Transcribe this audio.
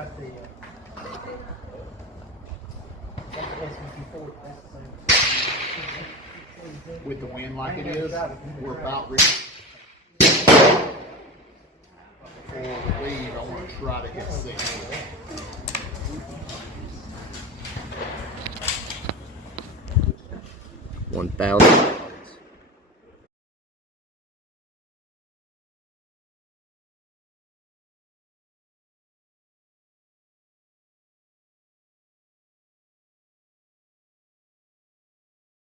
about the With the wind like it is, we're about ready. Before we leave, I want to try to get 6. 1,000.